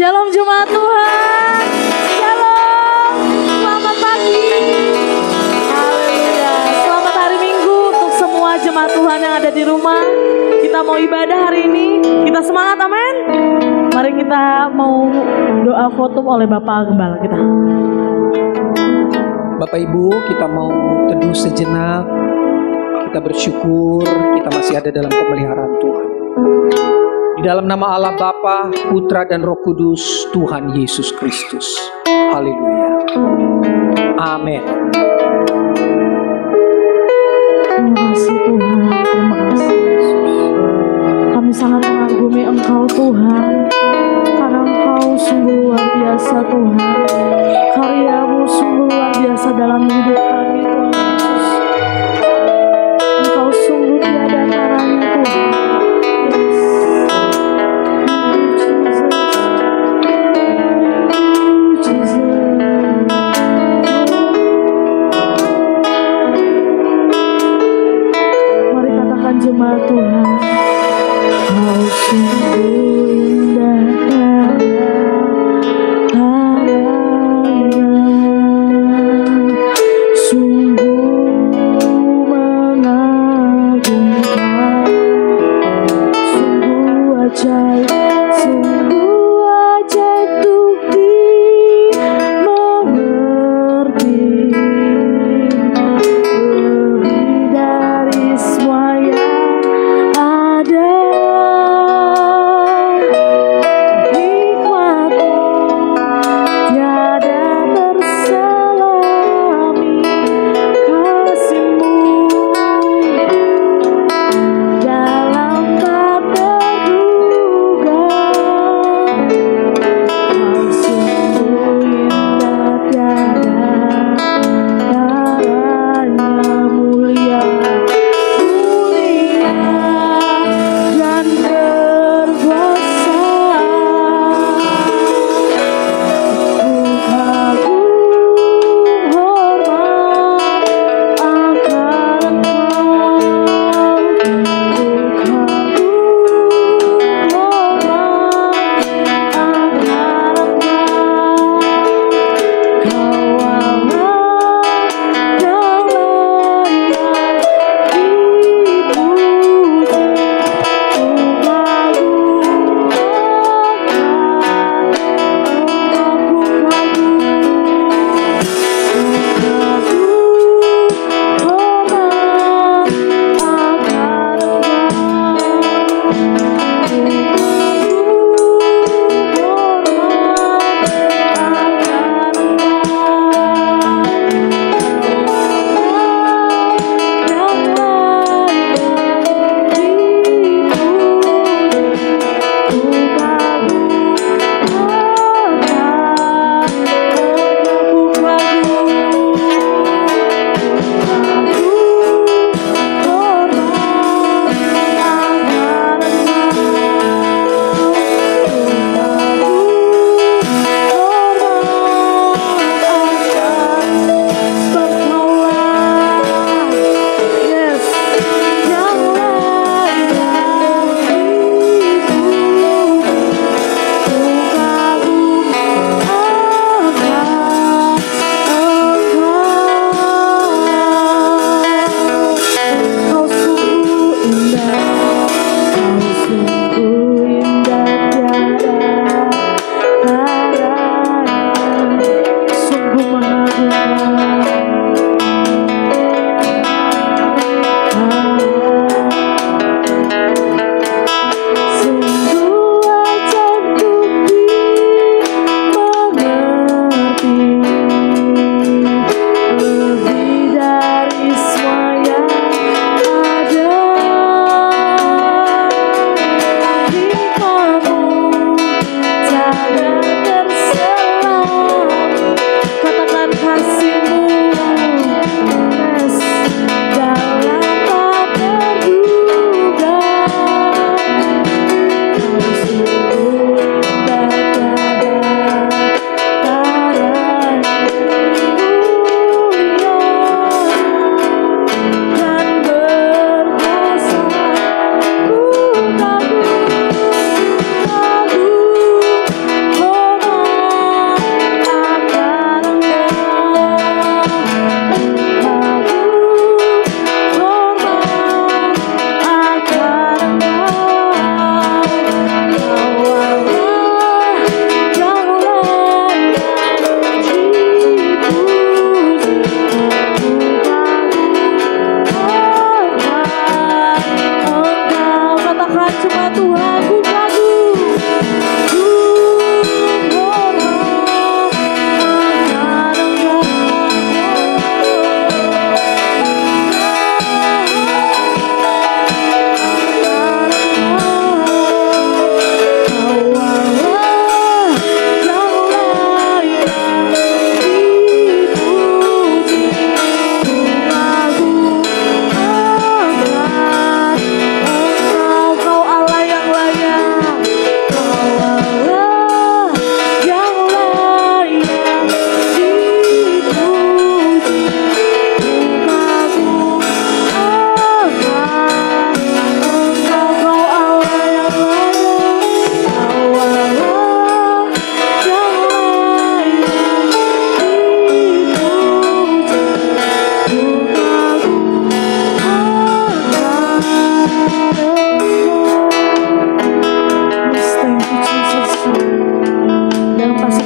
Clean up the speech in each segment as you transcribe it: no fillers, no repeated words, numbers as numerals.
Shalom jemaat Tuhan. Shalom. Selamat pagi. Haleluya. Selamat hari Minggu untuk semua jemaat Tuhan yang ada di rumah. Kita mau ibadah hari ini. Kita semangat, amin. Mari kita mau doa khotbah oleh Bapak Gembala kita. Bapak Ibu, kita mau teduh sejenak. Kita bersyukur kita masih ada dalam pemeliharaan Tuhan. Di dalam nama Allah Bapa, Putra dan Roh Kudus, Tuhan Yesus Kristus. Haleluya. Amin. Terima kasih Tuhan, terima kasih Yesus. Kami sangat mengagumi Engkau Tuhan, karena Engkau sungguh luar biasa Tuhan. Karyamu sungguh luar biasa dalam hidup kami Tuhan Yesus. Engkau sungguh tiada taranya Tuhan. Jemaat Tuhan, Kau sungguh indah dalam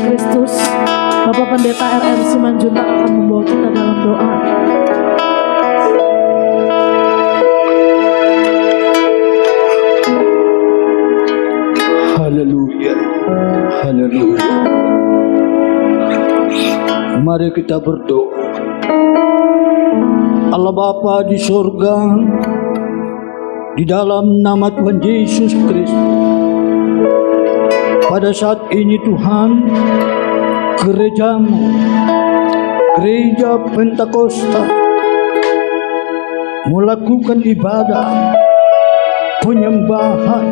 Kristus, Bapak Pendeta RR Simanjuntak akan membawa kita dalam doa. Haleluya, haleluya. Mari kita berdoa. Allah Bapa di surga, di dalam nama Tuhan Yesus Kristus, pada saat ini Tuhan, gerejamu, gereja Pentakosta, melakukan ibadah, penyembahan,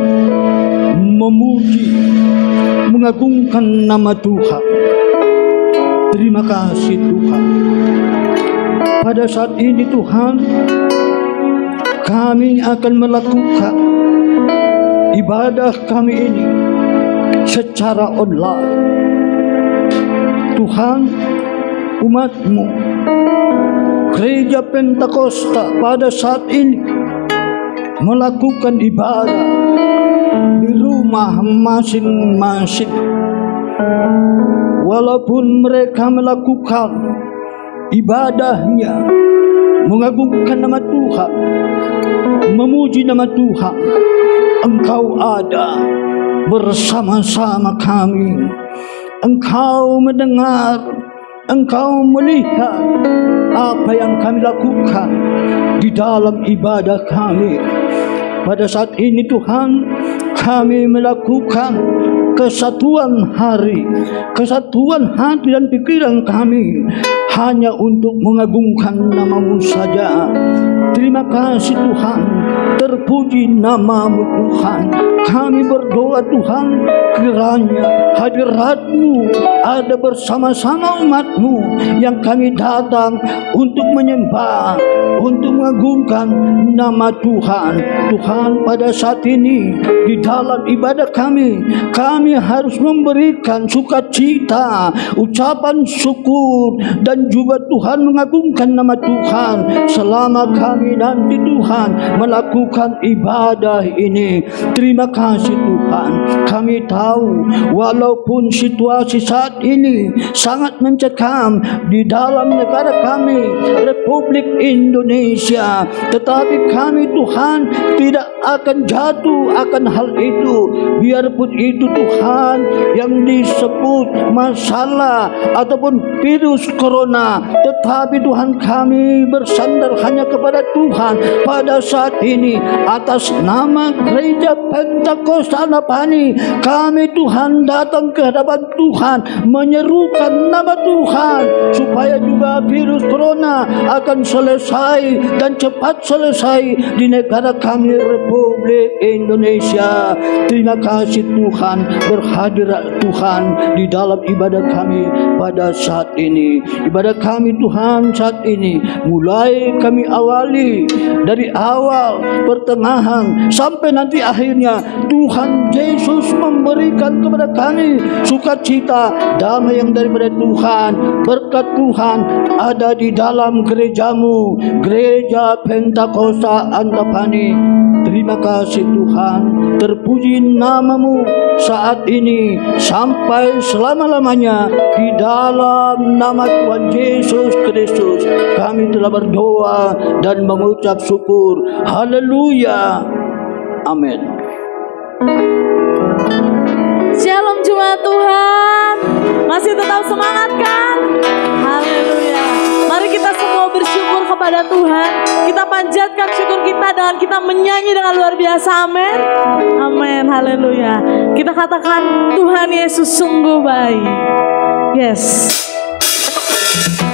memuji, mengagungkan nama Tuhan. Terima kasih Tuhan. Pada saat ini Tuhan, kami akan melakukan ibadah kami ini secara online. Tuhan, umat-Mu, gereja Pentakosta pada saat ini melakukan ibadah di rumah masing-masing. Walaupun mereka melakukan ibadahnya, mengagungkan nama Tuhan, memuji nama Tuhan, Engkau ada bersama-sama kami. Engkau mendengar, Engkau melihat apa yang kami lakukan di dalam ibadah kami. Pada saat ini Tuhan, kami melakukan kesatuan hati dan pikiran kami hanya untuk mengagungkan nama-Mu saja. Terima kasih Tuhan, terpuji nama-Mu Tuhan. Kami berdoa Tuhan, kiranya hadirat-Mu ada bersama-sama umat-Mu yang kami datang untuk menyembah, untuk mengagungkan nama Tuhan. Tuhan, pada saat ini di dalam ibadah kami harus memberikan sukacita, ucapan syukur, dan juga Tuhan mengagungkan nama Tuhan selama kami nanti Tuhan melakukan ibadah ini. Terima kasih Tuhan. Kami tahu walaupun situasi saat ini sangat mencekam di dalam negara kami, Republik Indonesia, tetapi kami Tuhan tidak akan jatuh akan hal itu. Biarpun itu Tuhan yang disebut masalah ataupun virus corona, tetapi Tuhan kami bersandar hanya kepada Tuhan pada saat ini. Atas nama gereja Pentakosta Anapani, kami Tuhan datang ke hadapan Tuhan menyerukan nama Tuhan supaya juga virus corona akan selesai dan cepat selesai di negara kami Republik Indonesia. Terima kasih Tuhan, berhadirat Tuhan di dalam ibadah kami pada saat ini. Ibadah kami Tuhan saat ini mulai kami awali dari awal, pertengahan sampai nanti akhirnya. Tuhan Yesus memberikan kepada kami sukacita, damai yang daripada Tuhan. Berkat Tuhan ada di dalam gerejamu, gereja Pentakosta Antapani. Terima kasih Tuhan, terpuji nama-Mu saat ini sampai selama-lamanya. Di dalam nama Tuhan Yesus Kristus kami telah berdoa dan mengucap syukur. Haleluya, amin. Shalom jemaat Tuhan, masih tetap semangat kan? Haleluya. Mari kita semua bersyukur kepada Tuhan. Kita panjatkan syukur kita dengan kita menyanyi dengan luar biasa. Amin. Amin. Haleluya. Kita katakan Tuhan Yesus sungguh baik. Yes. Terima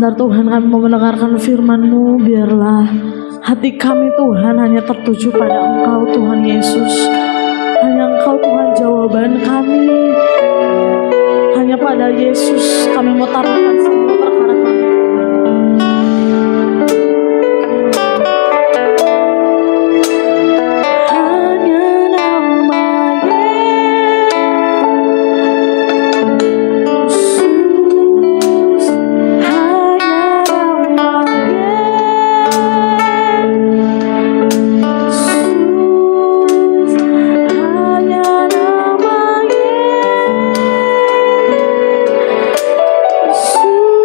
sebentar Tuhan kami mau mendengarkan firman-Mu. Biarlah hati kami Tuhan hanya tertuju pada Engkau Tuhan Yesus. Hanya Engkau Tuhan jawaban kami. Hanya pada Yesus kami mau taruhkan semua perkara kami. Yesus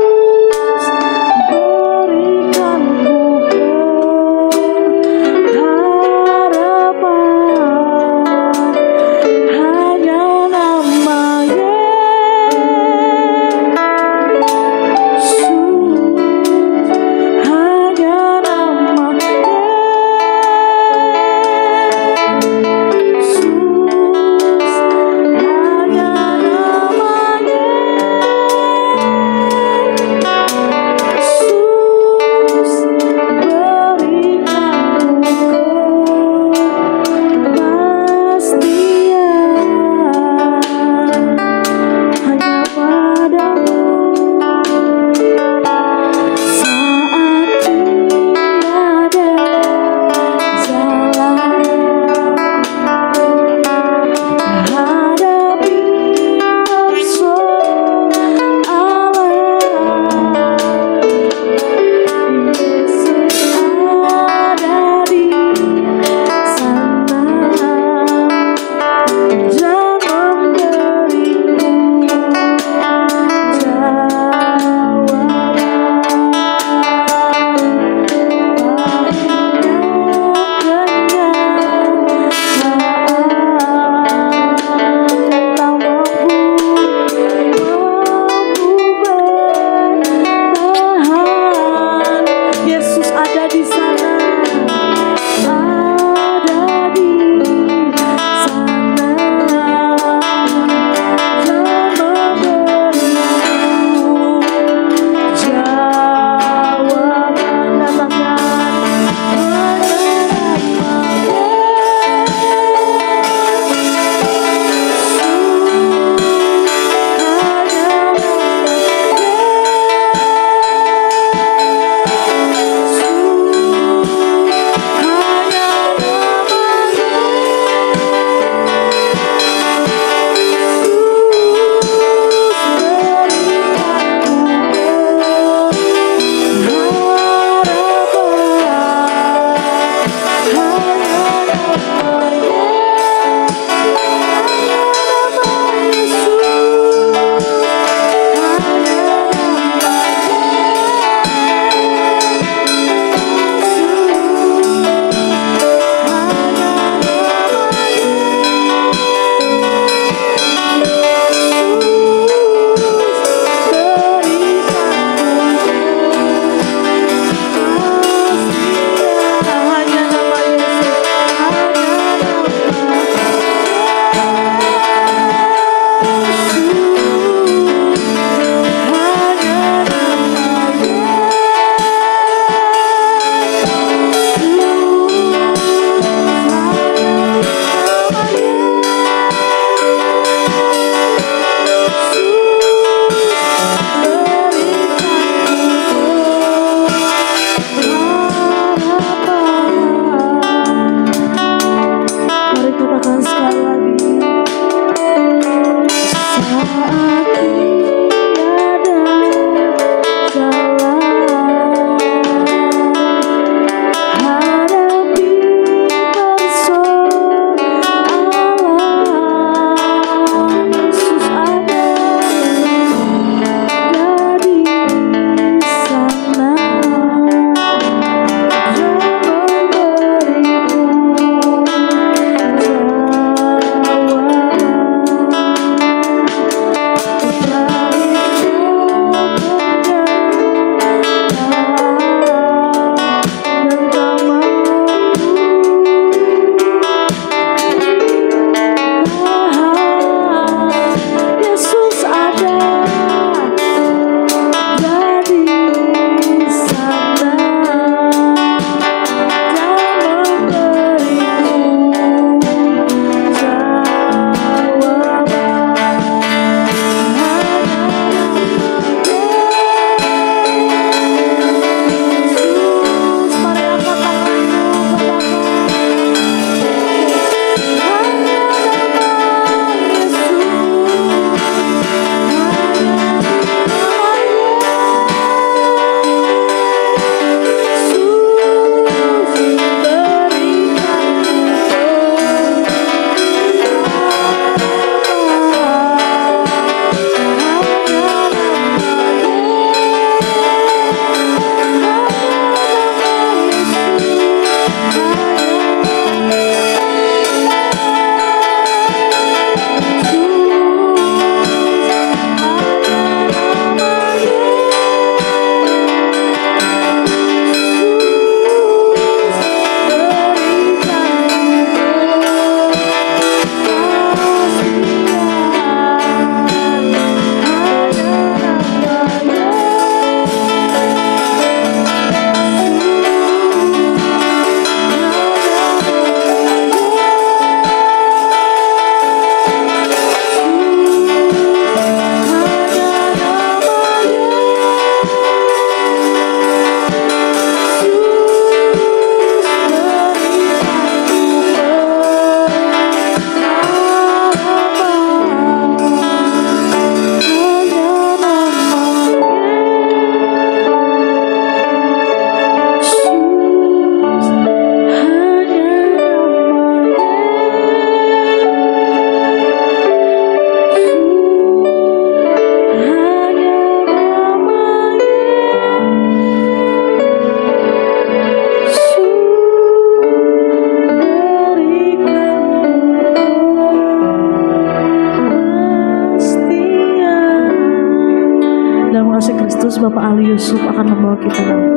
Kristus, Bapak Ali Yusuf akan membawa kita dalam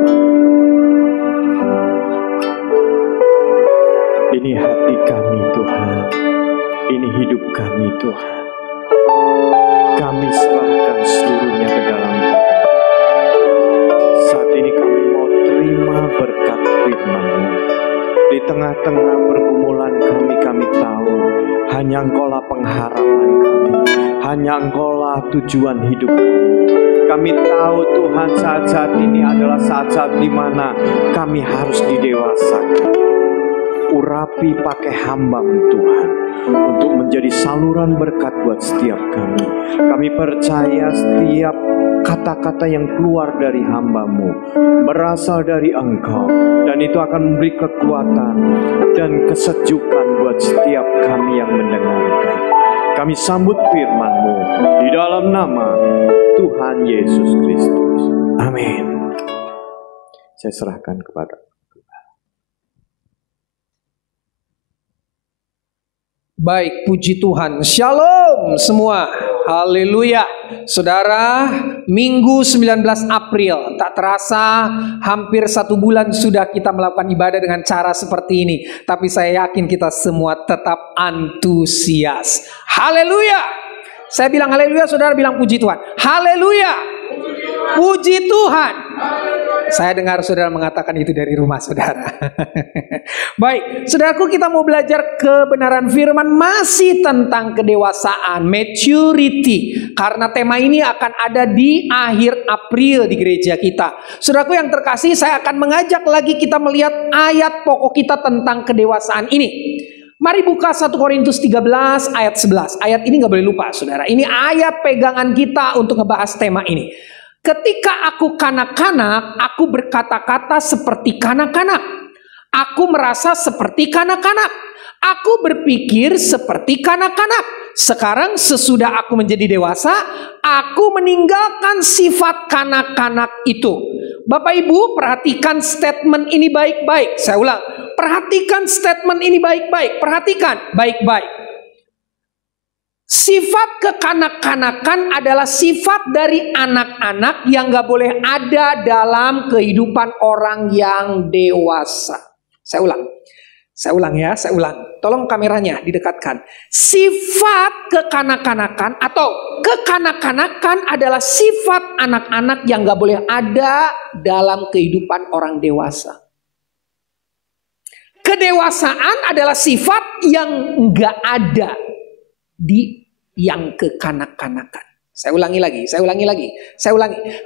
Ini hati kami Tuhan, ini hidup kami Tuhan. Kami serahkan seluruhnya ke dalam Tuhan. Saat ini kami mau terima berkat firman-Mu. Di tengah-tengah pergumulan kami tahu hanya Engkau-lah pengharapan kami, hanya Engkau-lah tujuan hidup kami. Kami tahu Tuhan saat-saat ini adalah saat-saat di mana kami harus didewasakan. Urapi pakai hamba-Mu Tuhan untuk menjadi saluran berkat buat setiap kami. Kami percaya setiap kata-kata yang keluar dari hamba-Mu berasal dari Engkau, dan itu akan memberi kekuatan dan kesejukan buat setiap kami yang mendengarkan. Kami sambut firman-Mu di dalam nama Tuhan Yesus Kristus. Amin. Saya serahkan kepada Baik, puji Tuhan. Shalom semua. Haleluya. Saudara, Minggu 19 April, tak terasa hampir 1 bulan sudah kita melakukan ibadah dengan cara seperti ini. Tapi saya yakin kita semua tetap antusias. Haleluya. Saya bilang haleluya, saudara bilang puji Tuhan. Haleluya. Puji Tuhan. Saya dengar saudara mengatakan itu dari rumah saudara. Baik, saudaraku, kita mau belajar kebenaran firman masih tentang kedewasaan, maturity. Karena tema ini akan ada di akhir April di gereja kita. Saudaraku yang terkasih, saya akan mengajak lagi kita melihat ayat pokok kita tentang kedewasaan ini. Mari buka 1 Korintus 13 ayat 11. Ayat ini gak boleh lupa saudara. Ini ayat pegangan kita untuk ngebahas tema ini. Ketika aku kanak-kanak, aku berkata-kata seperti kanak-kanak. Aku merasa seperti kanak-kanak. Aku berpikir seperti kanak-kanak. Sekarang sesudah aku menjadi dewasa, aku meninggalkan sifat kanak-kanak itu. Bapak Ibu, perhatikan statement ini baik-baik. Saya ulang, perhatikan statement ini baik-baik. Perhatikan baik-baik. Sifat kekanak-kanakan adalah sifat dari anak-anak yang gak boleh ada dalam kehidupan orang yang dewasa. Saya ulang ya. Tolong kameranya didekatkan. Sifat kekanak-kanakan atau kekanak-kanakan adalah sifat anak-anak yang gak boleh ada dalam kehidupan orang dewasa. Kedewasaan adalah sifat yang gak ada di yang kekanak-kanakan. Saya ulangi lagi.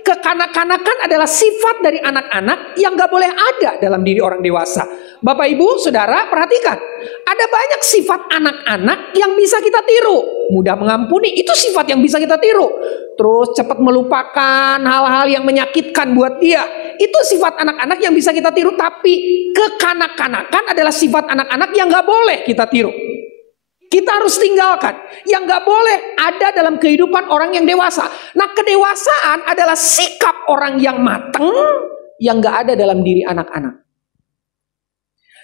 Kekanak-kanakan adalah sifat dari anak-anak yang gak boleh ada dalam diri orang dewasa. Bapak Ibu, saudara, perhatikan. Ada banyak sifat anak-anak yang bisa kita tiru. Mudah mengampuni, itu sifat yang bisa kita tiru. Terus cepat melupakan hal-hal yang menyakitkan buat dia. Itu sifat anak-anak yang bisa kita tiru. Tapi kekanak-kanakan adalah sifat anak-anak yang gak boleh kita tiru. Kita harus tinggalkan. Yang gak boleh ada dalam kehidupan orang yang dewasa. Nah, kedewasaan adalah sikap orang yang matang yang gak ada dalam diri anak-anak.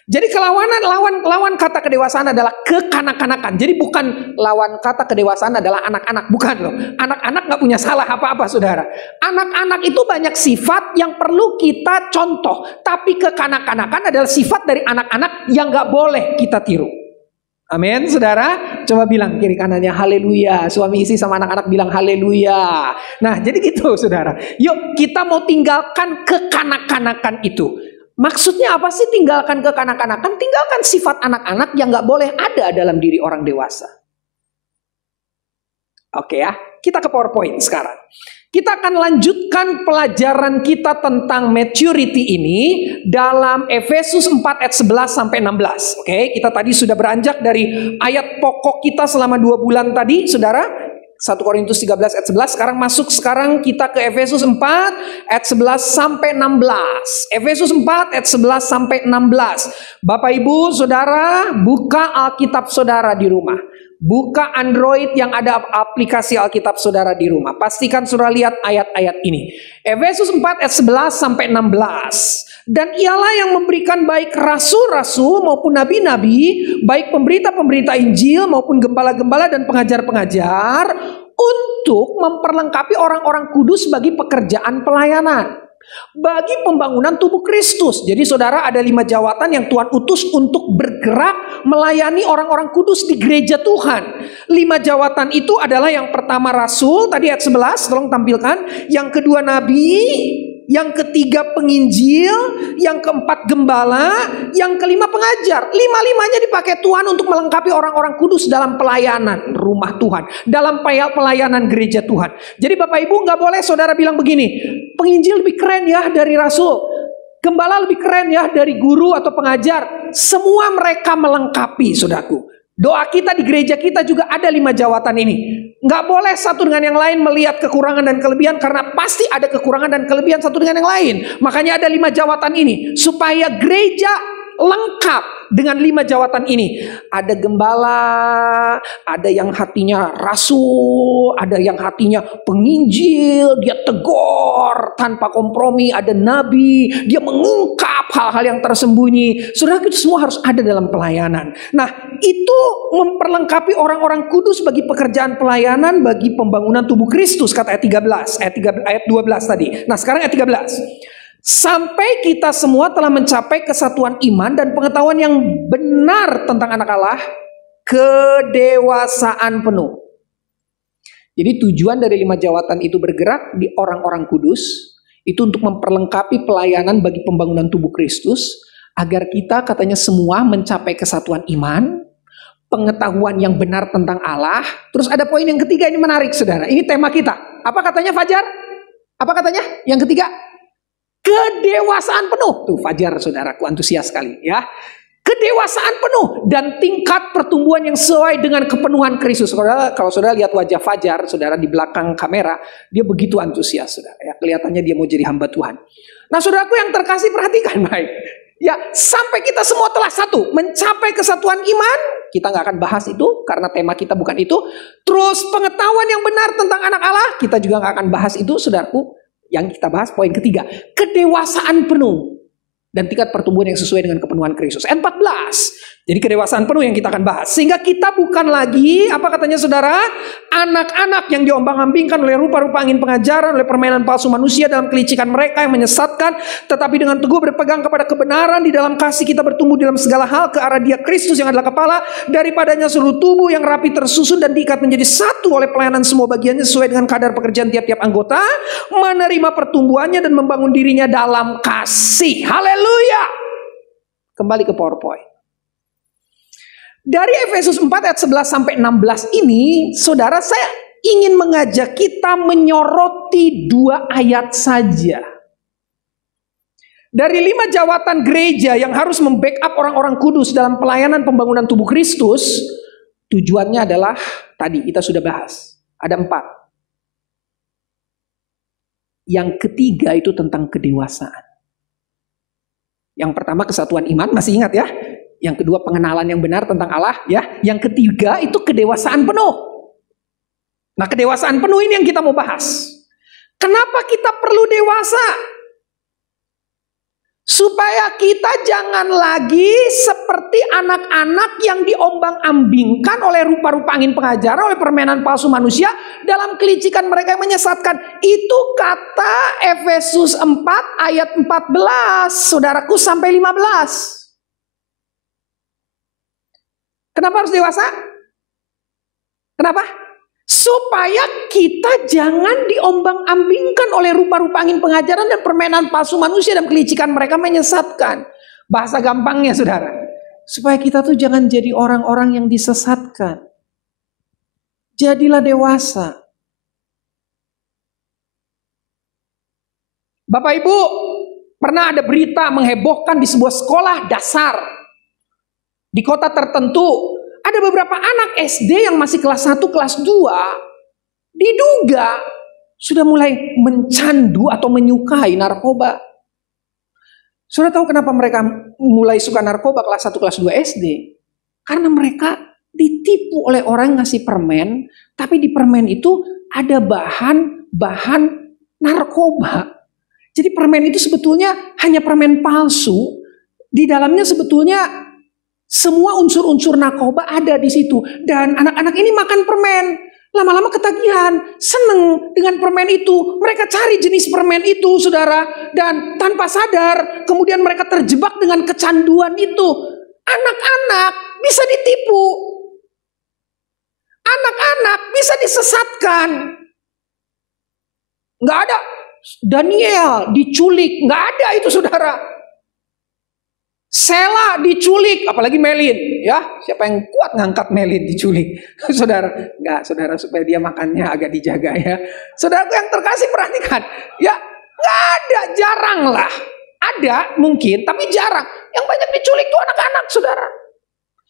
Jadi lawan kata kedewasaan adalah kekanak-kanakan. Jadi bukan lawan kata kedewasaan adalah anak-anak. Bukan loh. Anak-anak gak punya salah apa-apa saudara. Anak-anak itu banyak sifat yang perlu kita contoh. Tapi kekanak-kanakan adalah sifat dari anak-anak yang gak boleh kita tiru. Amin, saudara. Coba bilang kiri kanannya haleluya. Suami istri sama anak-anak bilang haleluya. Nah, jadi gitu, saudara. Yuk, kita mau tinggalkan kekanak-kanakan itu. Maksudnya apa sih tinggalkan kekanak-kanakan? Tinggalkan sifat anak-anak yang gak boleh ada dalam diri orang dewasa. Oke ya, kita ke PowerPoint sekarang. Kita akan lanjutkan pelajaran kita tentang maturity ini dalam Efesus 4 ayat 11 sampai 16. Oke, kita tadi sudah beranjak dari ayat pokok kita selama 2 bulan tadi, saudara. 1 Korintus 13 ayat 11. Sekarang kita ke Efesus 4 ayat 11 sampai 16. Efesus 4 ayat 11 sampai 16. Bapak Ibu, saudara, buka Alkitab saudara di rumah. Buka Android yang ada aplikasi Alkitab saudara di rumah. Pastikan saudara lihat ayat-ayat ini. Efesus 4 ayat 11 sampai 16. Dan ialah yang memberikan baik rasul-rasul maupun nabi-nabi, baik pemberita-pemberita Injil maupun gembala-gembala dan pengajar-pengajar, untuk memperlengkapi orang-orang kudus bagi pekerjaan pelayanan, bagi pembangunan tubuh Kristus. Jadi saudara, ada 5 jawatan yang Tuhan utus untuk bergerak melayani orang-orang kudus di gereja Tuhan. 5 jawatan itu adalah yang pertama rasul, tadi ayat 11, tolong tampilkan. Yang kedua nabi, yang ketiga penginjil, yang keempat gembala, yang kelima pengajar. 5-5-nya dipakai Tuhan untuk melengkapi orang-orang kudus dalam pelayanan rumah Tuhan, dalam pelayanan gereja Tuhan. Jadi Bapak Ibu, gak boleh saudara bilang begini, penginjil lebih keren ya dari rasul, gembala lebih keren ya dari guru atau pengajar. Semua mereka melengkapi, saudaraku. Doa kita di gereja kita juga ada 5 jawatan ini. Nggak boleh satu dengan yang lain melihat kekurangan dan kelebihan, karena pasti ada kekurangan dan kelebihan satu dengan yang lain. Makanya ada 5 jawatan ini supaya gereja lengkap dengan 5 jawatan ini. Ada gembala, ada yang hatinya rasul, ada yang hatinya penginjil, dia tegur tanpa kompromi. Ada nabi, dia mengungkap hal-hal yang tersembunyi. Saudara, itu semua harus ada dalam pelayanan. Nah, itu memperlengkapi orang-orang kudus bagi pekerjaan pelayanan, bagi pembangunan tubuh Kristus, kata ayat 13, ayat 12 tadi. Nah, sekarang ayat 13. Sampai kita semua telah mencapai kesatuan iman dan pengetahuan yang benar tentang anak Allah, kedewasaan penuh. Jadi tujuan dari 5 jawatan itu bergerak di orang-orang kudus, itu untuk memperlengkapi pelayanan bagi pembangunan tubuh Kristus, agar kita katanya semua mencapai kesatuan iman, pengetahuan yang benar tentang Allah. Terus ada poin yang ketiga, ini menarik saudara, ini tema kita. Apa katanya Fajar? Apa katanya? Yang ketiga, kedewasaan penuh. Tuh Fajar saudaraku antusias sekali ya. Kedewasaan penuh dan tingkat pertumbuhan yang sesuai dengan kepenuhan Kristus. Kalau saudara lihat wajah Fajar, saudara di belakang kamera, dia begitu antusias saudara ya. Kelihatannya dia mau jadi hamba Tuhan. Nah saudaraku yang terkasih, perhatikan baik. Ya, sampai kita semua telah satu, mencapai kesatuan iman. Kita nggak akan bahas itu karena tema kita bukan itu. Terus pengetahuan yang benar tentang anak Allah, kita juga nggak akan bahas itu saudaraku. Yang kita bahas poin ketiga, kedewasaan penuh dan tingkat pertumbuhan yang sesuai dengan kepenuhan Kristus. 14. Jadi kedewasaan penuh yang kita akan bahas. Sehingga kita bukan lagi, apa katanya saudara, anak-anak yang diombang-ambingkan oleh rupa-rupa angin pengajaran, oleh permainan palsu manusia dalam kelicikan mereka yang menyesatkan. Tetapi dengan teguh berpegang kepada kebenaran, di dalam kasih kita bertumbuh dalam segala hal ke arah Dia Kristus yang adalah kepala. Daripadanya seluruh tubuh yang rapi tersusun dan diikat menjadi satu oleh pelayanan semua bagiannya sesuai dengan kadar pekerjaan tiap-tiap anggota, menerima pertumbuhannya dan membangun dirinya dalam kasih. Haleluya. Kembali ke PowerPoint. Dari Efesus 4 ayat 11 sampai 16 ini, saudara, saya ingin mengajak kita menyoroti 2 ayat saja. Dari 5 jawatan gereja yang harus membackup orang-orang kudus dalam pelayanan pembangunan tubuh Kristus, tujuannya adalah, tadi kita sudah bahas, ada 4. Yang ketiga itu tentang kedewasaan. Yang pertama kesatuan iman, masih ingat ya? Yang kedua pengenalan yang benar tentang Allah ya. Yang ketiga itu kedewasaan penuh. Nah, kedewasaan penuh ini yang kita mau bahas. Kenapa kita perlu dewasa? Supaya kita jangan lagi seperti anak-anak yang diombang-ambingkan oleh rupa-rupa angin pengajaran, oleh permainan palsu manusia dalam kelicikan mereka yang menyesatkan. Itu kata Efesus 4 ayat 14, saudaraku, sampai 15. Kenapa harus dewasa? Kenapa? Supaya kita jangan diombang-ambingkan oleh rupa-rupa angin pengajaran dan permainan palsu manusia dan kelicikan mereka menyesatkan. Bahasa gampangnya saudara, supaya kita tuh jangan jadi orang-orang yang disesatkan. Jadilah dewasa. Bapak Ibu, pernah ada berita menghebohkan di sebuah sekolah dasar di kota tertentu, ada beberapa anak SD yang masih kelas 1, kelas 2, diduga sudah mulai mencandu atau menyukai narkoba. Sudah tahu kenapa mereka mulai suka narkoba kelas 1, kelas 2 SD? Karena mereka ditipu oleh orang yang ngasih permen, tapi di permen itu ada bahan narkoba. Jadi permen itu sebetulnya hanya permen palsu, di dalamnya sebetulnya semua unsur-unsur narkoba ada di situ. Dan anak-anak ini makan permen. Lama-lama ketagihan, seneng dengan permen itu. Mereka cari jenis permen itu, saudara. Dan tanpa sadar, kemudian mereka terjebak dengan kecanduan itu. Anak-anak bisa ditipu. Anak-anak bisa disesatkan. Nggak ada Daniel diculik. Nggak ada itu, saudara. Sela diculik, apalagi Melin, ya. Siapa yang kuat ngangkat Melin diculik? Saudara, enggak, saudara, supaya dia makannya agak dijaga ya. Saudaraku yang terkasih, perhatikan, ya, enggak ada, jarang lah. Ada mungkin, tapi jarang. Yang banyak diculik tuh anak-anak, saudara.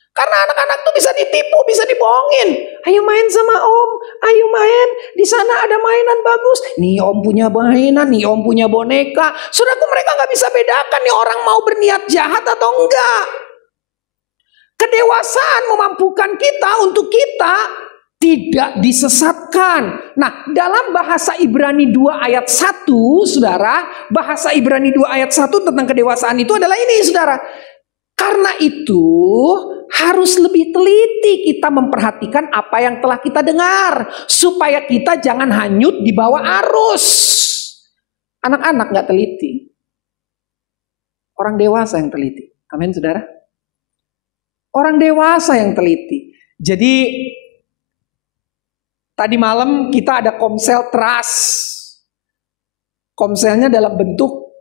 Karena anak-anak tuh bisa ditipu, bisa dibohongin. Ayo main sama om, ayo main. Di sana ada mainan bagus. Nih om punya mainan, nih om punya boneka. Saudaraku, mereka nggak bisa bedakan nih orang mau berniat jahat atau enggak. Kedewasaan memampukan kita untuk kita tidak disesatkan. Nah, dalam bahasa Ibrani 2 ayat 1, saudara, bahasa Ibrani 2 ayat 1 tentang kedewasaan itu adalah ini, saudara. Karena itu harus lebih teliti kita memperhatikan apa yang telah kita dengar. Supaya kita jangan hanyut di bawah arus. Anak-anak gak teliti. Orang dewasa yang teliti. Amin, saudara. Orang dewasa yang teliti. Jadi tadi malam kita ada komsel trust. Komselnya dalam bentuk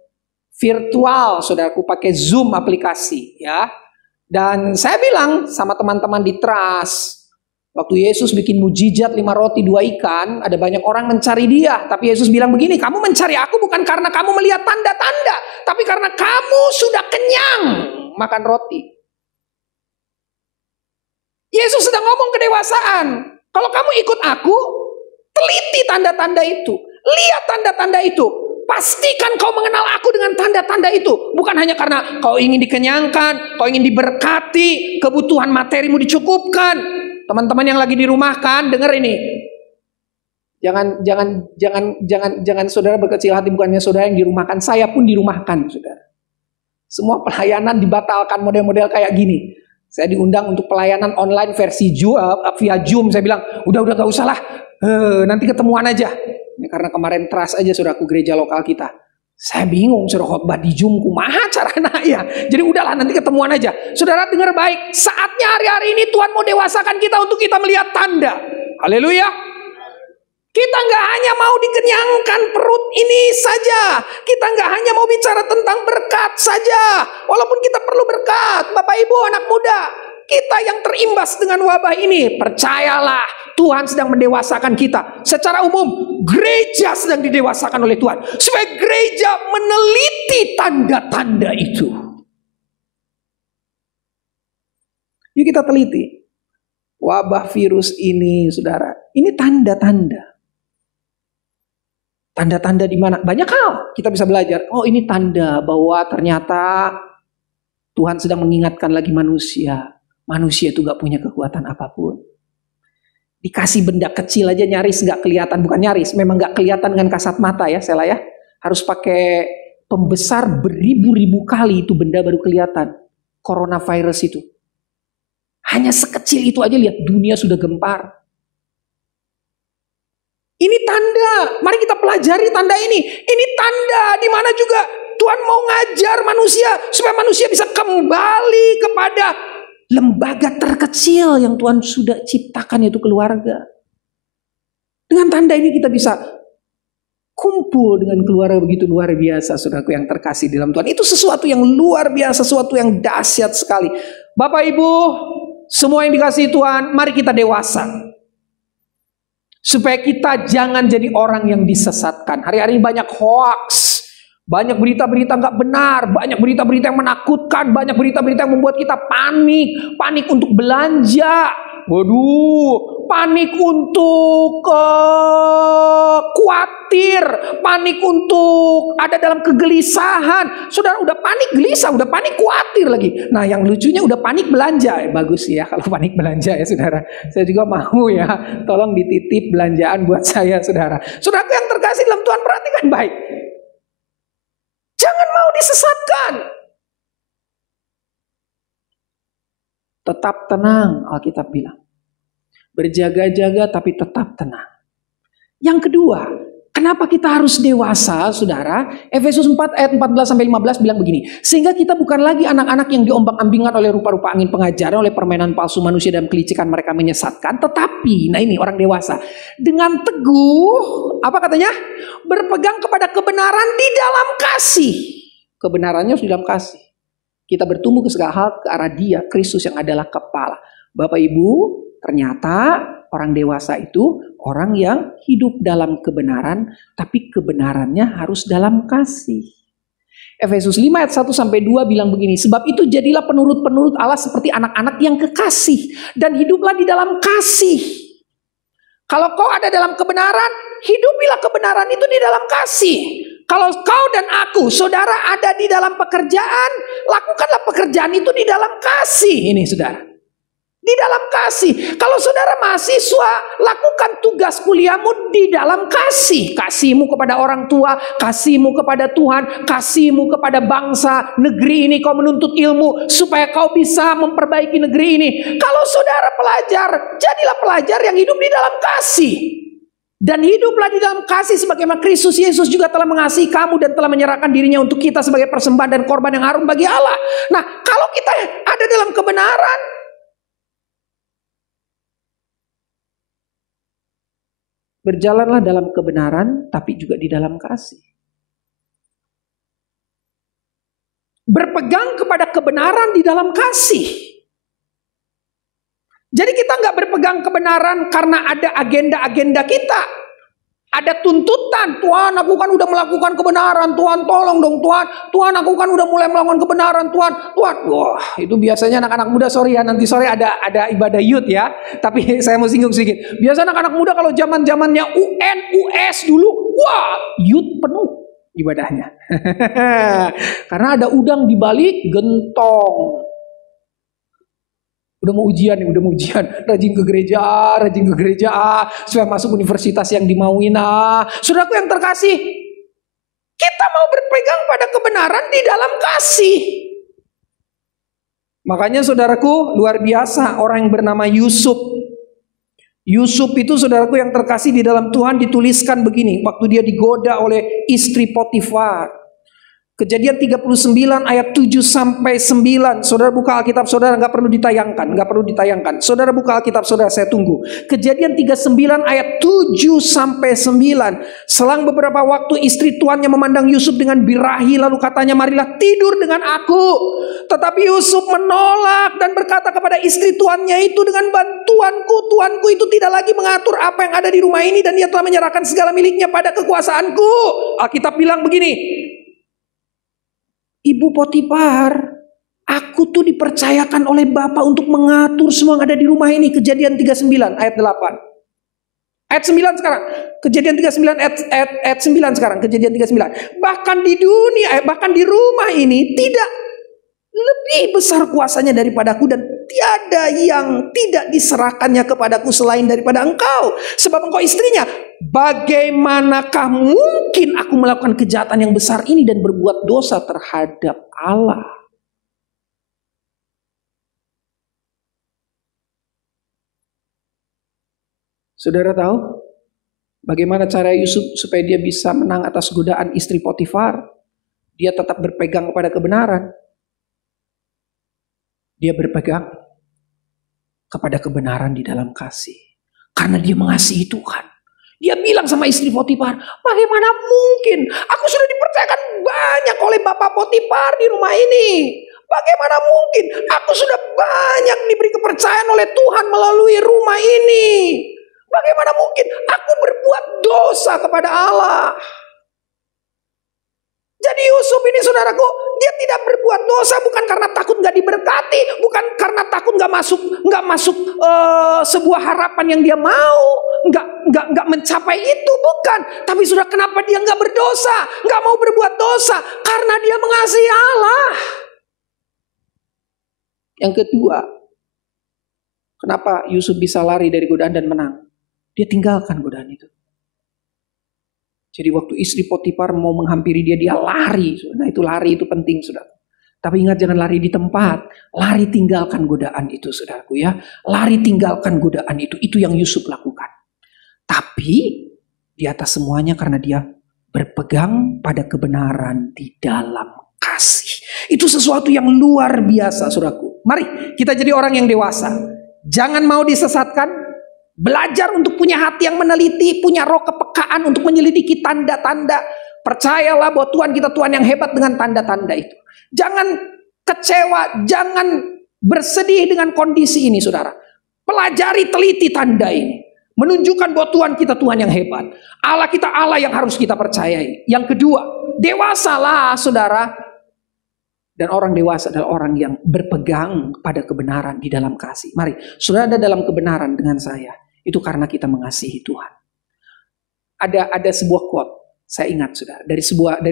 virtual, saudaraku, pakai Zoom aplikasi ya. Dan saya bilang sama teman-teman di Trust, waktu Yesus bikin mujizat 5 roti 2 ikan, ada banyak orang mencari dia. Tapi Yesus bilang begini, kamu mencari aku bukan karena kamu melihat tanda-tanda, tapi karena kamu sudah kenyang makan roti. Yesus sedang ngomong kedewasaan. Kalau kamu ikut aku, teliti tanda-tanda itu. Lihat tanda-tanda itu. Pastikan kau mengenal aku dengan tanda-tanda itu. Bukan hanya karena kau ingin dikenyangkan, kau ingin diberkati, kebutuhan materimu dicukupkan. Teman-teman yang lagi dirumahkan, dengar ini. Jangan saudara berkecil hati, bukannya saudara yang dirumahkan, saya pun dirumahkan, saudara. Semua pelayanan dibatalkan model-model kayak gini. Saya diundang untuk pelayanan online versi via Zoom. Saya bilang, udah gak usah lah, nanti ketemuan aja. Ini karena kemarin Trust aja, saudaraku, gereja lokal kita. Saya bingung, suruh khotbah di Zoom, kumaha caranya ya. Jadi udahlah, nanti ketemuan aja. Saudara dengar baik, saatnya hari-hari ini Tuhan mau dewasakan kita untuk kita melihat tanda. Haleluya. Kita nggak hanya mau dikenyangkan perut ini saja. Kita nggak hanya mau bicara tentang berkat saja. Walaupun kita perlu berkat, Bapak Ibu, anak muda. Kita yang terimbas dengan wabah ini, percayalah, Tuhan sedang mendewasakan kita. Secara umum, gereja sedang didewasakan oleh Tuhan. Supaya gereja meneliti tanda-tanda itu. Yuk kita teliti. Wabah virus ini, saudara, ini tanda-tanda. Tanda-tanda di mana? Banyak hal kita bisa belajar. Oh, ini tanda bahwa ternyata Tuhan sedang mengingatkan lagi manusia. Manusia itu gak punya kekuatan apapun. Dikasih benda kecil aja nyaris gak kelihatan. Bukan nyaris, memang gak kelihatan dengan kasat mata ya, Sela ya. Harus pakai pembesar beribu-ribu kali itu benda baru kelihatan. Coronavirus itu. Hanya sekecil itu aja, lihat dunia sudah gempar. Ini tanda, mari kita pelajari tanda ini. Ini tanda di mana juga Tuhan mau ngajar manusia supaya manusia bisa kembali kepada lembaga terkecil yang Tuhan sudah ciptakan, yaitu keluarga. Dengan tanda ini kita bisa kumpul dengan keluarga begitu luar biasa, saudaraku yang terkasih dalam Tuhan. Itu sesuatu yang luar biasa, sesuatu yang dahsyat sekali. Bapak Ibu, semua yang dikasihi Tuhan, mari kita dewasa. Supaya kita jangan jadi orang yang disesatkan. Hari-hari banyak hoax. Banyak berita-berita gak benar, banyak berita-berita yang menakutkan, banyak berita-berita yang membuat kita panik. Panik untuk belanja, waduh, panik untuk khawatir, panik untuk ada dalam kegelisahan. Saudara udah panik gelisah, udah panik khawatir lagi. Nah yang lucunya udah panik belanja, bagus ya kalau panik belanja ya saudara. Saya juga mau ya, tolong dititip belanjaan buat saya saudara. Saudaraku yang terkasih dalam Tuhan, perhatikan baik. Jangan mau disesatkan. Tetap tenang, Alkitab bilang. Berjaga-jaga tapi tetap tenang. Yang kedua, kenapa kita harus dewasa, saudara? Efesus 4 ayat 14-15 bilang begini. Sehingga kita bukan lagi anak-anak yang diombang-ambingkan oleh rupa-rupa angin pengajaran, oleh permainan palsu manusia dan kelicikan mereka menyesatkan. Tetapi, nah ini orang dewasa. Dengan teguh, apa katanya? Berpegang kepada kebenaran di dalam kasih. Kebenarannya di dalam kasih. Kita bertumbuh ke segala hal ke arah Dia, Kristus yang adalah kepala. Bapak Ibu, ternyata orang dewasa itu orang yang hidup dalam kebenaran, tapi kebenarannya harus dalam kasih. Efesus 5 ayat 1-2 bilang begini, sebab itu jadilah penurut-penurut Allah seperti anak-anak yang kekasih, dan hiduplah di dalam kasih. Kalau kau ada dalam kebenaran, hidupilah kebenaran itu di dalam kasih. Kalau kau dan aku, saudara, ada di dalam pekerjaan, lakukanlah pekerjaan itu di dalam kasih. Ini saudara, di dalam kasih. Kalau saudara mahasiswa, lakukan tugas kuliahmu di dalam kasih. Kasihmu kepada orang tua, kasihmu kepada Tuhan, kasihmu kepada bangsa, negeri ini kau menuntut ilmu supaya kau bisa memperbaiki negeri ini. Kalau saudara pelajar, jadilah pelajar yang hidup di dalam kasih. Dan hiduplah di dalam kasih sebagaimana Kristus Yesus juga telah mengasihi kamu dan telah menyerahkan dirinya untuk kita sebagai persembahan dan korban yang harum bagi Allah. Nah, kalau kita ada dalam kebenaran, berjalanlah dalam kebenaran, tapi juga di dalam kasih. Berpegang kepada kebenaran di dalam kasih. Jadi kita nggak berpegang kebenaran karena ada agenda-agenda kita. Ada tuntutan, Tuhan aku kan udah melakukan kebenaran, Tuhan tolong dong Tuhan. Tuhan aku kan udah mulai melakukan kebenaran, Tuhan. Wah itu biasanya anak-anak muda, sorry ya, nanti sore ada ibadah youth ya. Tapi saya mau singgung sedikit. Biasanya anak-anak muda kalau zaman-zamannya UN, US dulu, wah youth penuh ibadahnya. Karena ada udang di balik gentong. Udah mau ujian, rajin ke gereja, supaya masuk universitas yang dimauin. Saudaraku yang terkasih, kita mau berpegang pada kebenaran di dalam kasih. Makanya saudaraku luar biasa orang yang bernama Yusuf. Yusuf itu saudaraku yang terkasih di dalam Tuhan dituliskan begini, waktu dia digoda oleh istri Potifar. Kejadian 39 ayat 7-9. Saudara buka Alkitab saudara, nggak perlu ditayangkan. Saudara buka Alkitab saudara, saya tunggu. Kejadian 39 ayat 7-9. Selang beberapa waktu istri tuannya memandang Yusuf dengan birahi, lalu katanya, marilah tidur dengan aku. Tetapi Yusuf menolak dan berkata kepada istri tuannya itu, dengan bantuanku, tuanku itu tidak lagi mengatur apa yang ada di rumah ini, dan dia telah menyerahkan segala miliknya pada kekuasaanku. Alkitab bilang begini, Ibu Potifar, aku tuh dipercayakan oleh Bapak untuk mengatur semua yang ada di rumah ini. Kejadian 39 ayat 8. Ayat 9 sekarang. Kejadian 39 ayat 9 sekarang. Kejadian 39. Bahkan di dunia, bahkan di rumah ini tidak lebih besar kuasanya daripadaku, dan tiada yang tidak diserahkannya kepadaku selain daripada engkau. Sebab engkau istrinya. Bagaimanakah mungkin aku melakukan kejahatan yang besar ini dan berbuat dosa terhadap Allah? Saudara tahu bagaimana cara Yusuf supaya dia bisa menang atas godaan istri Potifar? Dia tetap berpegang kepada kebenaran. Dia berpegang kepada kebenaran di dalam kasih. Karena dia mengasihi Tuhan. Dia bilang sama istri Potifar, bagaimana mungkin? Aku sudah dipercayakan banyak oleh Bapak Potifar di rumah ini. Bagaimana mungkin? Aku sudah banyak diberi kepercayaan oleh Tuhan melalui rumah ini. Bagaimana mungkin aku berbuat dosa kepada Allah? Jadi Yusuf ini saudaraku, dia tidak berbuat dosa bukan karena takut gak diberkati, bukan karena takut gak masuk sebuah harapan yang dia mau, gak mencapai itu, bukan. Tapi sudah kenapa dia gak berdosa, gak mau berbuat dosa? Karena dia mengasihi Allah. Yang kedua, kenapa Yusuf bisa lari dari godaan dan menang? Dia tinggalkan godaan itu. Jadi waktu istri Potifar mau menghampiri dia, dia lari. Nah itu lari itu penting, saudara. Tapi ingat, jangan lari di tempat. Lari tinggalkan godaan itu, saudaraku ya. Lari tinggalkan godaan itu. Itu yang Yusuf lakukan. Tapi di atas semuanya karena dia berpegang pada kebenaran di dalam kasih. Itu sesuatu yang luar biasa, saudaraku. Mari kita jadi orang yang dewasa. Jangan mau disesatkan. Belajar untuk punya hati yang meneliti, punya roh kepekaan untuk menyelidiki tanda-tanda. Percayalah bahwa Tuhan kita Tuhan yang hebat dengan tanda-tanda itu. Jangan kecewa, jangan bersedih dengan kondisi ini, saudara. Pelajari, teliti tanda ini. Menunjukkan bahwa Tuhan kita Tuhan yang hebat. Allah kita Allah yang harus kita percayai. Yang kedua, dewasalah, saudara. Dan orang dewasa adalah orang yang berpegang pada kebenaran di dalam kasih. Mari, saudara ada dalam kebenaran dengan saya. Itu karena kita mengasihi Tuhan. Ada sebuah quote, saya ingat saudara, dari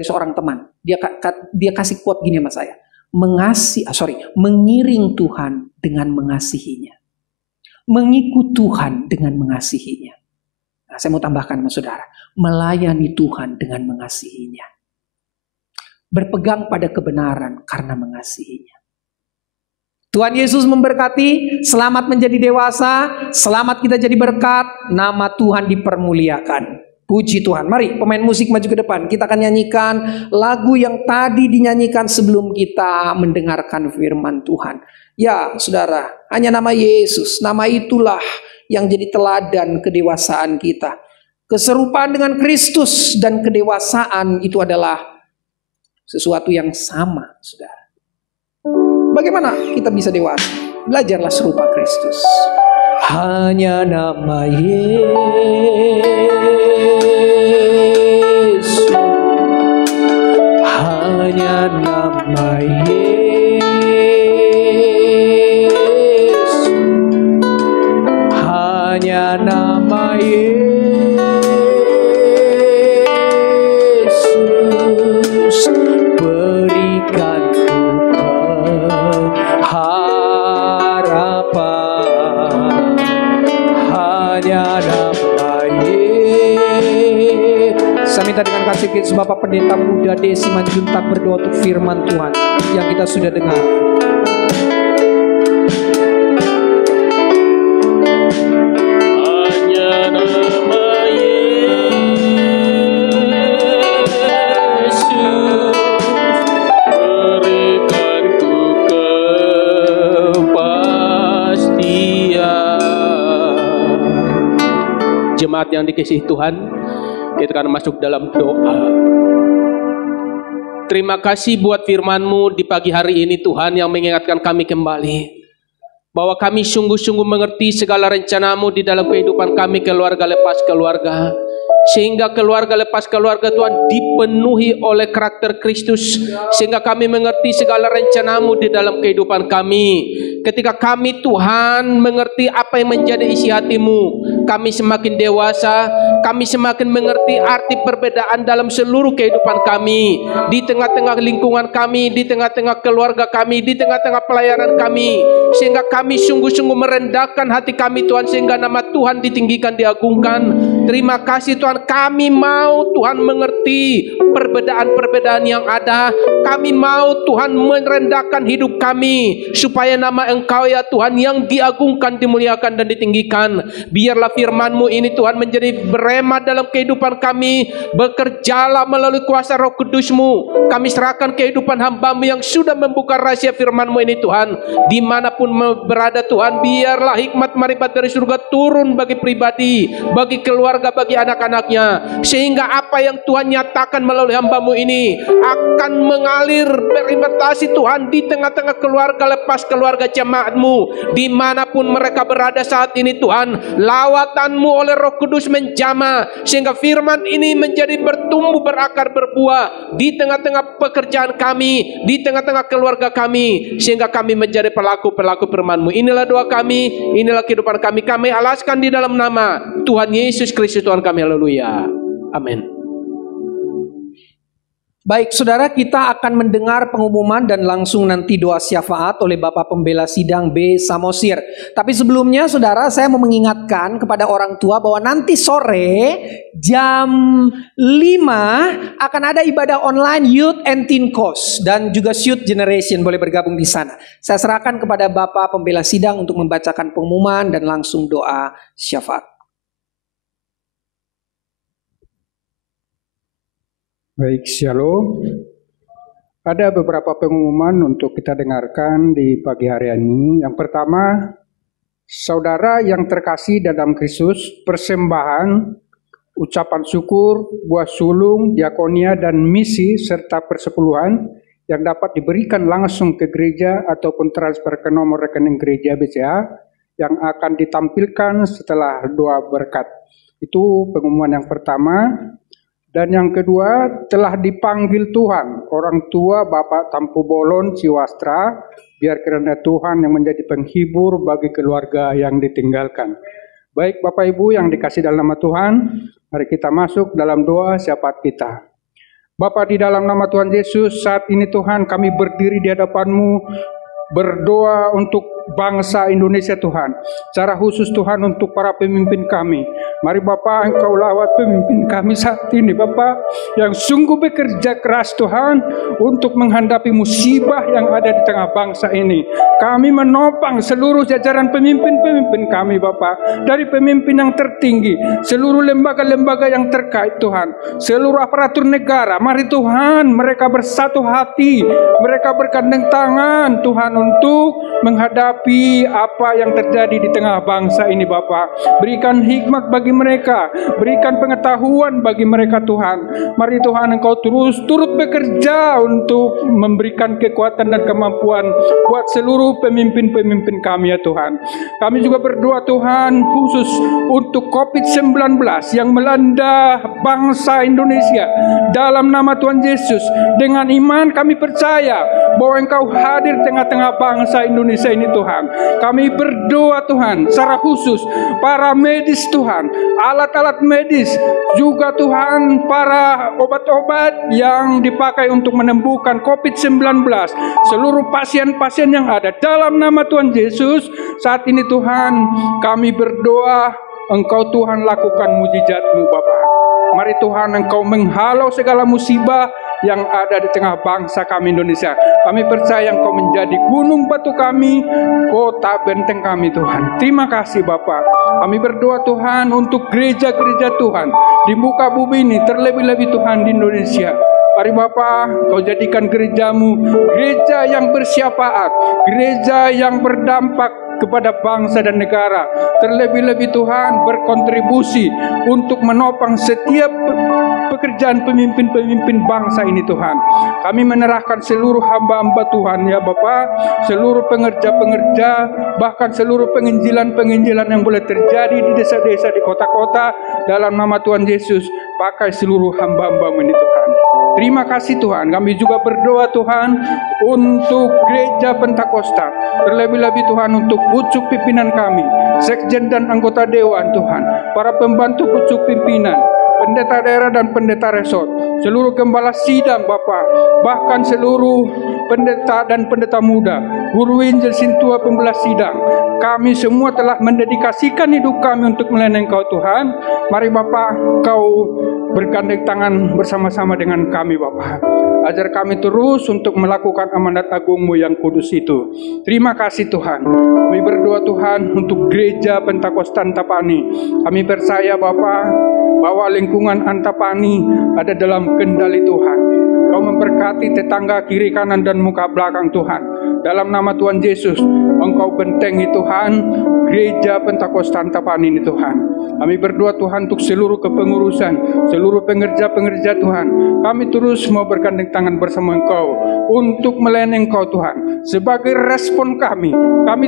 seorang teman. Dia kasih quote gini sama saya. Mengiring Tuhan dengan mengasihinya. Mengikut Tuhan dengan mengasihinya. Nah, saya mau tambahkan sama saudara, melayani Tuhan dengan mengasihinya. Berpegang pada kebenaran karena mengasihinya. Tuhan Yesus memberkati, selamat menjadi dewasa, selamat kita jadi berkat, nama Tuhan dipermuliakan. Puji Tuhan. Mari pemain musik maju ke depan. Kita akan nyanyikan lagu yang tadi dinyanyikan sebelum kita mendengarkan firman Tuhan. Ya saudara, hanya nama Yesus, nama itulah yang jadi teladan kedewasaan kita. Keserupaan dengan Kristus dan kedewasaan itu adalah sesuatu yang sama, saudara. Bagaimana kita bisa dewasa? Belajarlah serupa Kristus. Hanya nama Yesus, hanya nama Yesus, hanya nama Yesus, berikan harapan. Hanya nama Yesus. Saya minta dengan kasih Kristus Bapak Pendeta Muda Desi Manjuntak berdoa untuk firman Tuhan yang kita sudah dengar. Jemaat yang dikasihi Tuhan, kita akan masuk dalam doa. Terima kasih buat firman-Mu di pagi hari ini Tuhan yang mengingatkan kami kembali bahwa kami sungguh-sungguh mengerti segala rencana-Mu di dalam kehidupan kami, keluarga lepas keluarga. Sehingga keluarga lepas keluarga Tuhan dipenuhi oleh karakter Kristus. Sehingga kami mengerti segala rencana-Mu di dalam kehidupan kami. Ketika kami Tuhan mengerti apa yang menjadi isi hati-Mu, kami semakin dewasa, kami semakin mengerti arti perbedaan dalam seluruh kehidupan kami. Di tengah-tengah lingkungan kami, di tengah-tengah keluarga kami, di tengah-tengah pelayanan kami. Sehingga kami sungguh-sungguh merendahkan hati kami Tuhan, sehingga nama Tuhan ditinggikan, diagungkan. Terima kasih Tuhan, kami mau Tuhan mengerti perbedaan-perbedaan yang ada. Kami mau Tuhan merendahkan hidup kami, supaya nama Engkau ya Tuhan yang diagungkan, dimuliakan dan ditinggikan. Biarlah firman-Mu ini Tuhan menjadi berema dalam kehidupan kami. Bekerjalah melalui kuasa Roh Kudus-Mu. Kami serahkan kehidupan hamba-Mu yang sudah membuka rahasia firman-Mu ini Tuhan. Dimanapun berada Tuhan, biarlah hikmat marifat dari surga turun bagi pribadi, bagi keluarga, bagi anak-anaknya. Sehingga apa yang Tuhan nyatakan melalui hamba-Mu ini akan mengalir berimplementasi Tuhan di tengah-tengah keluarga lepas keluarga jemaat-Mu. Dimanapun mereka berada saat ini Tuhan, lawatan-Mu oleh Roh Kudus menjamah, sehingga firman ini menjadi bertumbuh, berakar, berbuah di tengah-tengah pekerjaan kami, di tengah-tengah keluarga kami, sehingga kami menjadi pelaku-pelaku firman-Mu. Inilah doa kami, inilah kehidupan kami. Kami alaskan di dalam nama Tuhan Yesus Kristus Tuhan kami. Haleluya. Amin. Baik, saudara, kita akan mendengar pengumuman dan langsung nanti doa syafaat oleh Bapak Pembela Sidang B. Samosir. Tapi sebelumnya, saudara, saya mau mengingatkan kepada orang tua bahwa nanti sore jam 5 akan ada ibadah online Youth and Teen Course dan juga Youth Generation boleh bergabung di sana. Saya serahkan kepada Bapak Pembela Sidang untuk membacakan pengumuman dan langsung doa syafaat. Baik, shalom. Ada beberapa pengumuman untuk kita dengarkan di pagi hari ini. Yang pertama, saudara yang terkasih dalam Kristus, persembahan, ucapan syukur, buah sulung, diakonia, dan misi, serta persepuluhan yang dapat diberikan langsung ke gereja ataupun transfer ke nomor rekening gereja BCA yang akan ditampilkan setelah doa berkat. Itu pengumuman yang pertama. Dan yang kedua, telah dipanggil Tuhan orang tua Bapak Tampu Bolon Ciwastra, biar kiranya Tuhan yang menjadi penghibur bagi keluarga yang ditinggalkan. Baik Bapak Ibu yang dikasih dalam nama Tuhan, mari kita masuk dalam doa syafaat kita. Bapa, di dalam nama Tuhan Yesus, saat ini Tuhan kami berdiri di hadapan-Mu, berdoa untuk bangsa Indonesia Tuhan. Secara khusus Tuhan untuk para pemimpin kami. Mari Bapak, Engkau lawat pemimpin kami saat ini Bapak, yang sungguh bekerja keras Tuhan untuk menghadapi musibah yang ada di tengah bangsa ini. Kami menopang seluruh jajaran pemimpin-pemimpin kami Bapak, dari pemimpin yang tertinggi, seluruh lembaga-lembaga yang terkait Tuhan, seluruh aparatur negara. Mari Tuhan, mereka bersatu hati, mereka bergandeng tangan Tuhan untuk menghadapi apa yang terjadi di tengah bangsa ini Bapak. Berikan hikmat bagi mereka, berikan pengetahuan bagi mereka Tuhan. Mari Tuhan, Engkau terus turut bekerja untuk memberikan kekuatan dan kemampuan buat seluruh pemimpin-pemimpin kami ya Tuhan. Kami juga berdoa Tuhan khusus untuk COVID-19 yang melanda bangsa Indonesia. Dalam nama Tuhan Yesus, dengan iman kami percaya bahwa Engkau hadir tengah-tengah bangsa Indonesia ini Tuhan. Kami berdoa Tuhan secara khusus para medis Tuhan, alat-alat medis, juga Tuhan para obat-obat yang dipakai untuk menyembuhkan COVID-19, seluruh pasien-pasien yang ada dalam nama Tuhan Yesus. Saat ini Tuhan kami berdoa Engkau Tuhan lakukan mujizat-Mu Bapa. Mari Tuhan Engkau menghalau segala musibah yang ada di tengah bangsa kami Indonesia. Kami percaya Engkau menjadi gunung batu kami, kota benteng kami Tuhan. Terima kasih Bapa. Kami berdoa Tuhan untuk gereja-gereja Tuhan di muka bumi ini, terlebih-lebih Tuhan di Indonesia. Mari Bapa, Kau jadikan gereja-Mu gereja yang bersyafaat, gereja yang berdampak kepada bangsa dan negara. Terlebih-lebih Tuhan berkontribusi untuk menopang setiap pekerjaan pemimpin-pemimpin bangsa ini Tuhan. Kami menyerahkan seluruh hamba-hamba Tuhan ya Bapa, seluruh pengerja-pengerja, bahkan seluruh penginjilan-penginjilan yang boleh terjadi di desa-desa, di kota-kota, dalam nama Tuhan Yesus. Pakai seluruh hamba-hamba-Mu ini Tuhan. Terima kasih Tuhan. Kami juga berdoa Tuhan untuk gereja Pentakosta, terlebih-lebih Tuhan untuk pucuk pimpinan kami, sekjen dan anggota dewan Tuhan, para pembantu pucuk pimpinan, pendeta daerah dan pendeta resort, seluruh gembala sidang Bapak, bahkan seluruh pendeta dan pendeta muda, guru injil sintua pembelah sidang. Kami semua telah mendedikasikan hidup kami untuk melayani Engkau Tuhan. Mari Bapak, Kau bergandeng tangan bersama-sama dengan kami Bapak. Ajar kami terus untuk melakukan amanat agung-Mu yang kudus itu. Terima kasih Tuhan. Kami berdoa Tuhan untuk gereja Pentakosta Antapani. Kami percaya Bapak bahwa lingkungan Antapani ada dalam kendali Tuhan. Kau memberkati tetangga kiri kanan dan muka belakang Tuhan. Dalam nama Tuhan Yesus, Engkau bentengi Tuhan gereja Pentakosta Antapani ini Tuhan. Kami berdoa Tuhan untuk seluruh kepengurusan, seluruh pengerja-pengerja Tuhan. Kami terus mau bergandeng tangan bersama Engkau untuk melayani Engkau Tuhan. Sebagai respon kami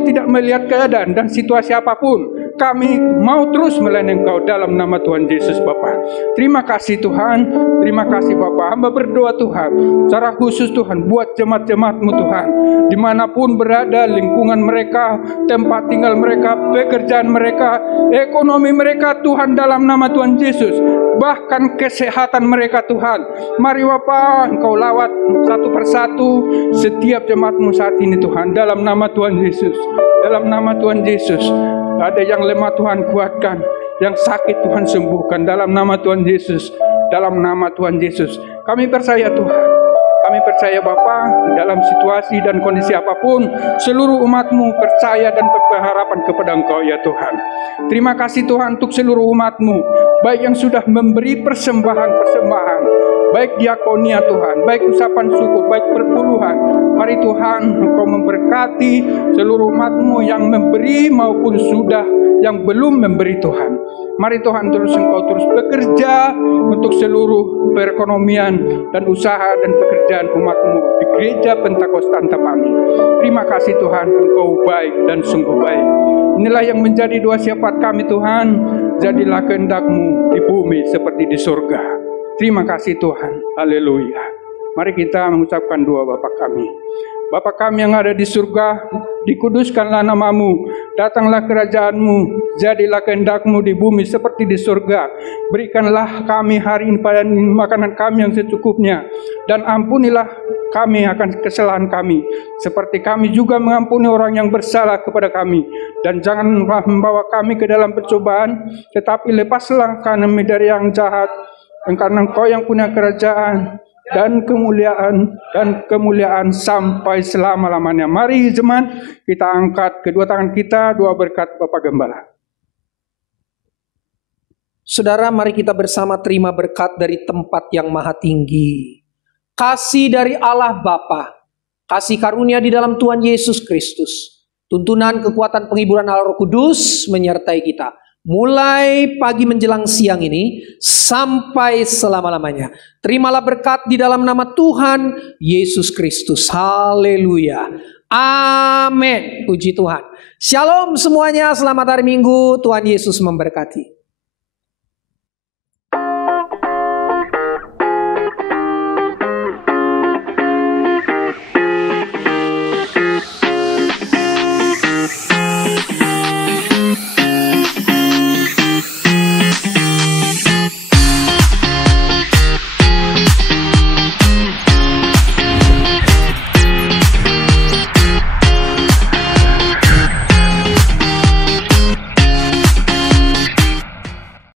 tidak melihat keadaan dan situasi apapun. kami mau terus melayani Engkau dalam nama Tuhan Yesus Bapa. Terima kasih Tuhan, terima kasih Bapa. Hamba berdoa Tuhan, secara khusus Tuhan buat jemaat-jemaat-Mu Tuhan, dimanapun berada, lingkungan mereka, tempat tinggal mereka, pekerjaan mereka, ekonomi mereka Tuhan dalam nama Tuhan Yesus. Bahkan kesehatan mereka Tuhan. Mari Bapa, Engkau lawat satu persatu setiap jemaat-Mu saat ini Tuhan, dalam nama Tuhan Yesus. Dalam nama Tuhan Yesus. Ada yang lemah Tuhan kuatkan, yang sakit Tuhan sembuhkan dalam nama Tuhan Yesus. Dalam nama Tuhan Yesus. Kami percaya Tuhan. Kami percaya Bapa, dalam situasi dan kondisi apapun, seluruh umat-Mu percaya dan berharapan kepada Engkau ya Tuhan. Terima kasih Tuhan untuk seluruh umat-Mu, baik yang sudah memberi persembahan-persembahan, baik diakonia Tuhan, baik ucapan syukur, baik perpuluhan. Mari Tuhan Engkau memberkati seluruh umat-Mu yang memberi maupun sudah yang belum memberi Tuhan. Mari Tuhan Engkau terus bekerja untuk seluruh perekonomian dan usaha dan pekerjaan umat-Mu di Gereja Pentakosta Antapani. Terima kasih Tuhan, Engkau baik dan sungguh baik. Inilah yang menjadi doa syafaat kami Tuhan, jadilah kehendak-Mu di bumi seperti di surga. Terima kasih Tuhan, haleluya. Mari kita mengucapkan doa Bapa kami. Bapa kami yang ada di surga, dikuduskanlah nama-Mu, datanglah kerajaan-Mu, jadilah kehendak-Mu di bumi seperti di surga. Berikanlah kami hari ini makanan kami yang secukupnya, dan ampunilah kami akan kesalahan kami, seperti kami juga mengampuni orang yang bersalah kepada kami. Dan janganlah membawa kami ke dalam percobaan, tetapi lepaslah kami dari yang jahat, karena Engkau yang punya kerajaan dan kemuliaan sampai selama-lamanya. Mari jemaat, kita angkat kedua tangan kita, doa berkat Bapak Gembala. Saudara, mari kita bersama terima berkat dari tempat yang maha tinggi. Kasih dari Allah Bapa, kasih karunia di dalam Tuhan Yesus Kristus, tuntunan kekuatan penghiburan Allah Roh Kudus menyertai kita. Mulai pagi menjelang siang ini sampai selama-lamanya. Terimalah berkat di dalam nama Tuhan Yesus Kristus. Haleluya. Amin. Puji Tuhan. Shalom semuanya. Selamat hari Minggu. Tuhan Yesus memberkati.